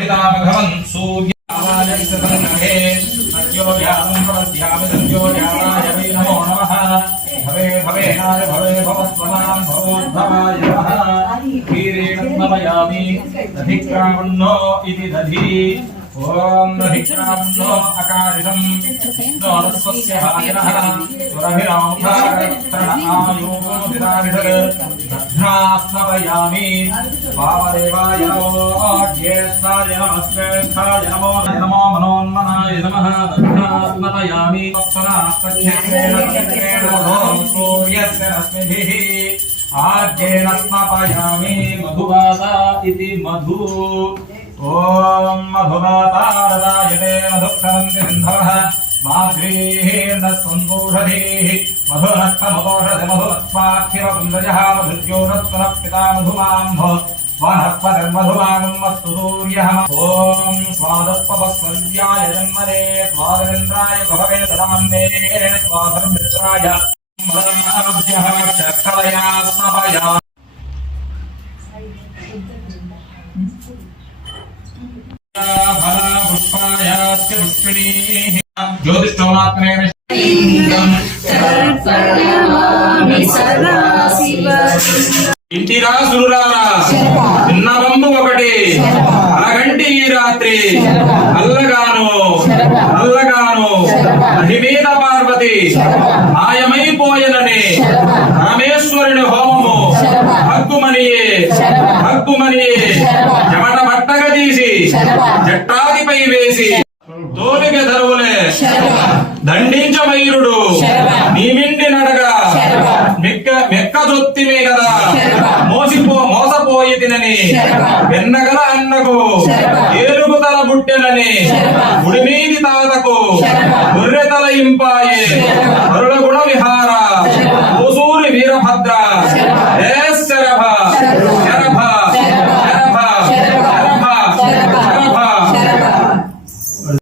भगवन् सूर्याय संगहे अद्योयानं प्रद्यामि संयोयाय वै नमो नमः भवे भवेनाय भवे भवस्वनां भवोद्भवाय नमः वीरेण नमयामि दधिक्रावण्णो इति दधि ओम दधिक्रावण्णो अकारिषं नो रस्वस्य हायनः स्वरभिरामुखारण आयोगो दिरारिषत् दध्नास्मयामि वामदेवाय नमो ज्येष्ठाय नमस्वेष्ठाय नमो नमो मनोन्मनाय नमः दध्नास्मयामि स्वनास्पत्येन ओम सूर्यस्य रश्मिभिः आद्येन स्मपायामि मधुवासा इति मधु ओम मधुवातारदायते मधुक्षरन्ति सिन्धवः माध्वीः सन्दूषधीः मधुनक्तमतोषधि मधुनक्त्वाक्षिरपुण्डजः मधुज्योतस्वनः पिता मधुमाम्भ वनस्पतिर्मधुमागम् अस्तु सूर्यः ओम स्वादस्पवस्वर्याय जन्मने स्वादरेन्द्राय भवे तदमन्ने स्वाधर्मित्राय मदाभ्यः चक्रया स्मपया भला पुष्पायास्य पुष्पिणीः ज्योतिष्ठोमात्मेन ఇంటిరా సురురారా చిన్న బంబు ఒకటి అలగంటి ఈ రాత్రి అల్లగాను అహిమీద పార్వతి మాయమైపోయనని పరమేశ్వరుని హోమము హక్కుమనియే చెమట పట్టగ తీసి జట్టాదిపై వేసి తోలిక ధరువులే దండించ వైరుడు నీమిండి నడగా మెక్క జొత్తిమే కదా మోసపోయి తినని వెన్నగల అన్నకు ఏనుగుతల బుట్టెలని గుడిమీది తాతకు గొర్రెతల ఇంపాయే అరుల గుణ విహార ఓసూరి వీరభద్ర శరభ